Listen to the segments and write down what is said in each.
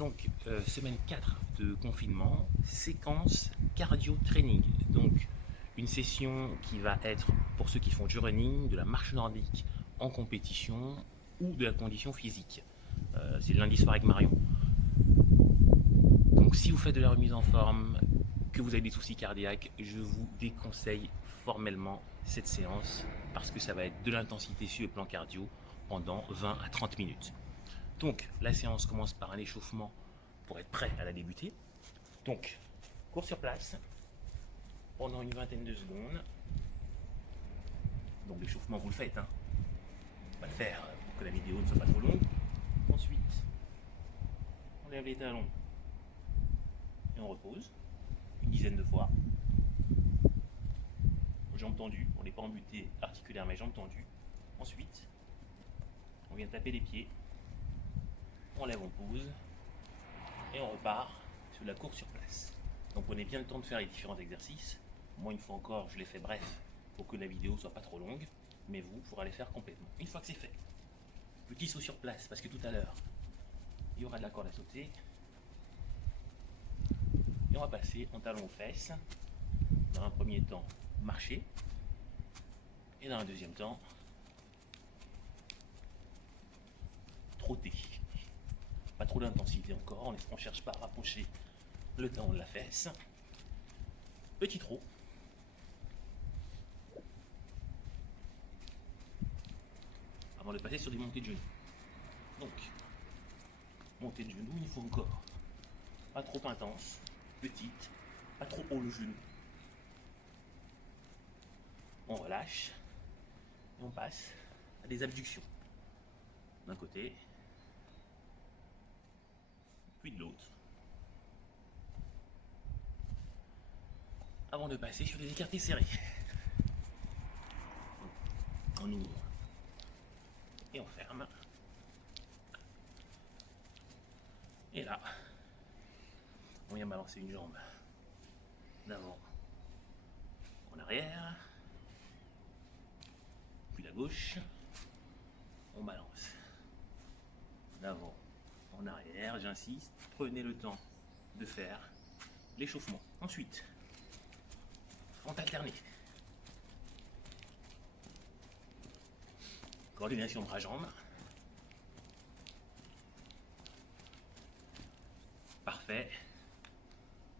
Donc, semaine 4 de confinement, séquence cardio training. Donc, une session qui va être pour ceux qui font du running, de la marche nordique en compétition ou de la condition physique. C'est le lundi soir avec Marion. Donc, si vous faites de la remise en forme, que vous avez des soucis cardiaques, je vous déconseille formellement cette séance parce que ça va être de l'intensité sur le plan cardio pendant 20 à 30 minutes. Donc, la séance commence par un échauffement pour être prêt à la débuter. Donc, cours sur place pendant une vingtaine de secondes. Donc, l'échauffement, vous le faites. On va le faire pour que la vidéo ne soit pas trop longue. Ensuite, on lève les talons et on repose une dizaine de fois. Jambes tendues. On n'est pas embuté articulaire, mais jambes tendues. Ensuite, on vient taper les pieds. On lève, on pose. Et on repart sur la course sur place. Donc prenez bien le temps de faire les différents exercices. Moi, une fois encore, je les fais bref pour que la vidéo soit pas trop longue, mais vous pourrez les faire complètement. Une fois que c'est fait, petit saut sur place, parce que tout à l'heure, il y aura de la corde à sauter. Et on va passer en talon aux fesses. Dans un premier temps, marcher. Et dans un deuxième temps, trotter. Pas trop d'intensité encore, on ne cherche pas à rapprocher le talon de la fesse. Petit trot. Avant de passer sur des montées de genoux. Donc, montée de genoux, il faut encore pas trop intense, petite, pas trop haut le genou. On relâche et on passe à des abductions. D'un côté, puis de l'autre. Avant de passer sur des écartés serrés. On ouvre et on ferme. Et là, on vient balancer une jambe d'avant en arrière, puis la gauche, on balance d'avant en arrière, j'insiste, prenez le temps de faire l'échauffement. Ensuite, fente alternée. Coordination bras-jambes. Parfait.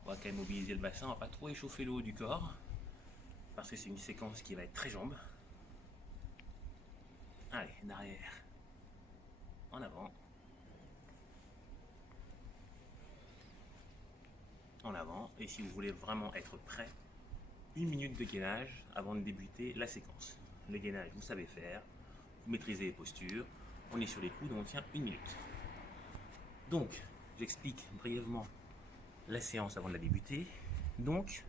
On va quand même mobiliser le bassin, on va pas trop échauffer le haut du corps parce que c'est une séquence qui va être très jambe. Allez, derrière, en avant, en avant. Et si vous voulez vraiment être prêt, 1 minute de gainage avant de débuter la séquence. Le gainage, vous savez faire, vous maîtrisez les postures, on est sur les coudes, on tient 1 minute. Donc, j'explique brièvement la séance avant de la débuter. Donc,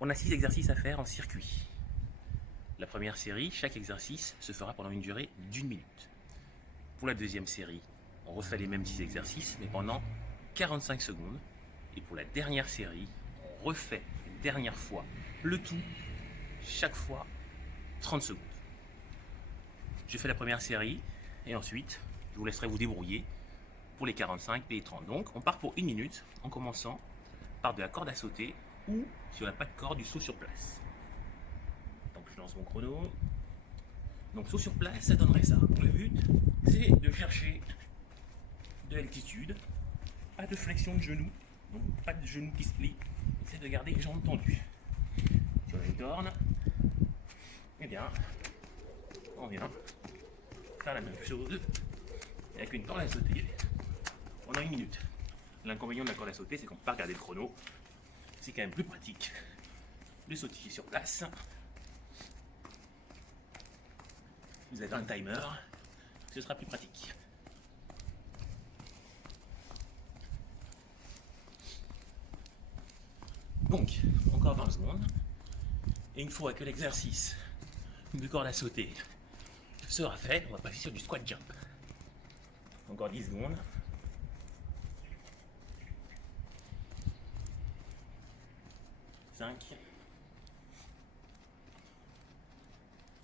on a 6 exercices à faire en circuit. La première série, chaque exercice se fera pendant une durée d'1 minute. Pour la deuxième série, on refait les mêmes 10 exercices, mais pendant 45 secondes. Et pour la dernière série, on refait une dernière fois le tout, chaque fois 30 secondes. Je fais la première série, et ensuite, je vous laisserai vous débrouiller pour les 45 et les 30. Donc, on part pour 1 minute, en commençant par de la corde à sauter, ou, si on n'a pas de corde, du saut sur place. Donc, je lance mon chrono. Donc, saut sur place, ça donnerait ça. Le but, c'est de chercher de l'altitude, pas de flexion de genoux, donc pas de genoux qui se plient, c'est de garder les jambes tendues. Si on a une corne, eh bien, on vient faire la même chose avec une corde à sauter pendant 1 minute. L'inconvénient de la corde à sauter, c'est qu'on ne peut pas regarder le chrono. C'est quand même plus pratique de sautiller sur place. Vous avez un timer, ce sera plus pratique. Donc, encore 20 secondes. Et une fois que l'exercice de corde à sauter sera fait, on va passer sur du squat jump. Encore 10 secondes. 5.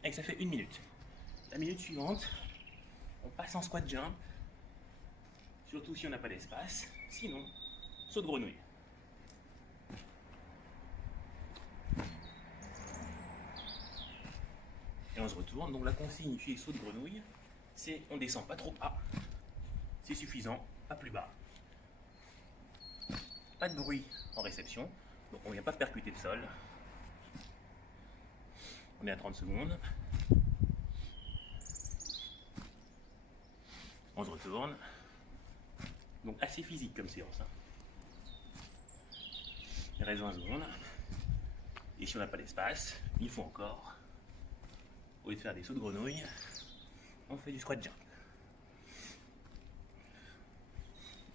Et ça fait 1 minute. La minute suivante, on passe en squat jump surtout si on n'a pas d'espace. Sinon, saut de grenouille. Et on se retourne. Donc la consigne chez saut de grenouille, c'est on descend pas trop bas. C'est suffisant, pas plus bas. Pas de bruit en réception. Donc on ne vient pas percuter le sol. On est à 30 secondes. On se retourne. Donc assez physique comme séance. Il reste 20 secondes. Et si on n'a pas d'espace, il faut encore, au lieu de faire des sauts de grenouille, on fait du squat jump.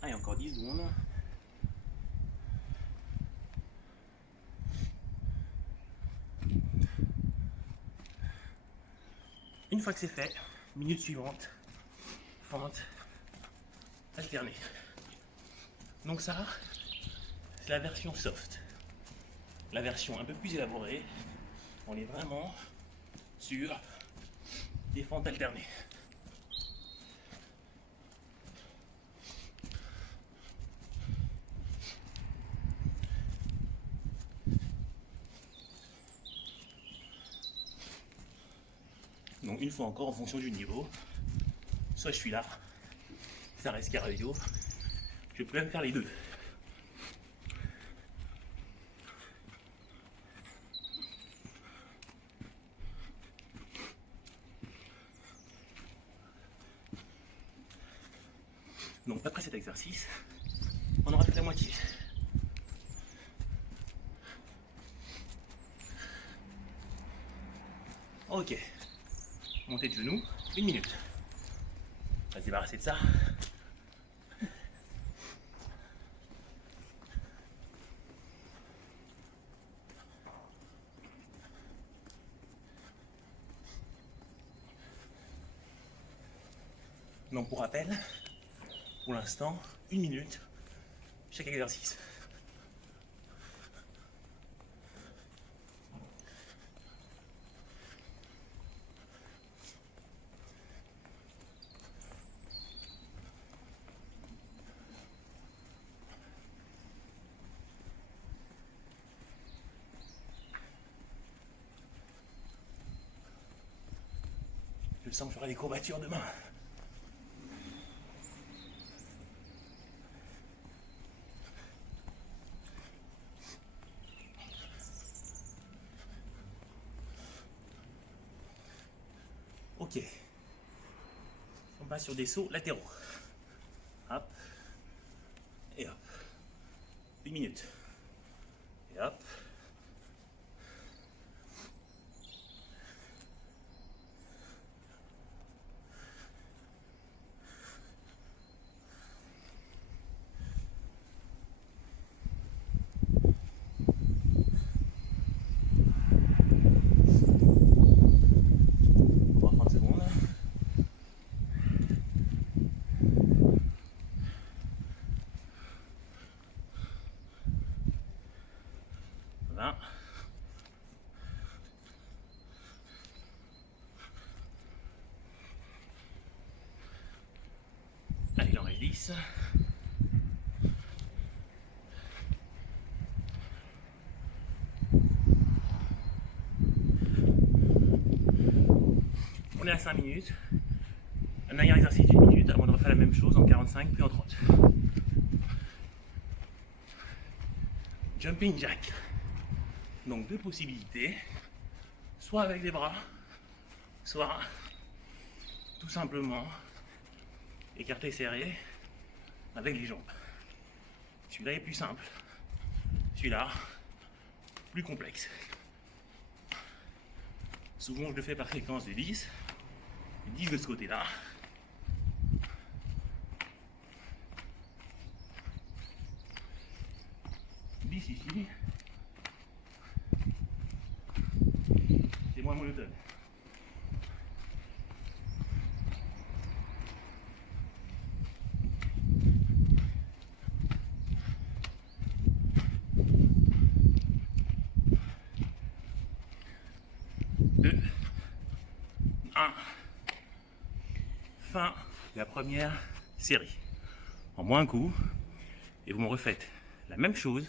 Allez, encore 10 secondes. Une fois que c'est fait, minute suivante, fente, alternée. Donc ça, c'est la version soft. La version un peu plus élaborée, on est vraiment sur des fentes alternées. Donc une fois encore, en fonction du niveau, soit je suis là, ça reste cardio, je peux même faire les deux. Donc après cet exercice, on aura fait la moitié. Ok, montée de genoux, 1 minute. On va se débarrasser de ça. Donc pour rappel, pour l'instant, 1 minute chaque exercice. Je sens que j'aurai des courbatures demain. Ok. On passe sur des sauts latéraux. Hop. Et hop. 1 minute. Et hop. Encore 30 secondes. 20. Allez, il en reste 10. On est à 5 minutes. Un dernier exercice d'1 minute avant de refaire la même chose en 45 puis en 30. Jumping jack. Donc deux possibilités. Soit avec les bras, soit tout simplement écarté serré avec les jambes. Celui-là est plus simple. Celui-là, plus complexe. Souvent je le fais par séquence de 10. 10 de ce côté-là. Ici, c'est moins monotone. Deux, un, fin de la première série. en moins un coup, et vous me refaites la même chose,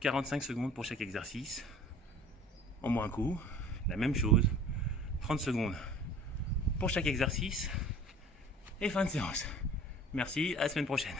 45 secondes pour chaque exercice, en moins un coup, la même chose, 30 secondes pour chaque exercice, et fin de séance. Merci, à la semaine prochaine.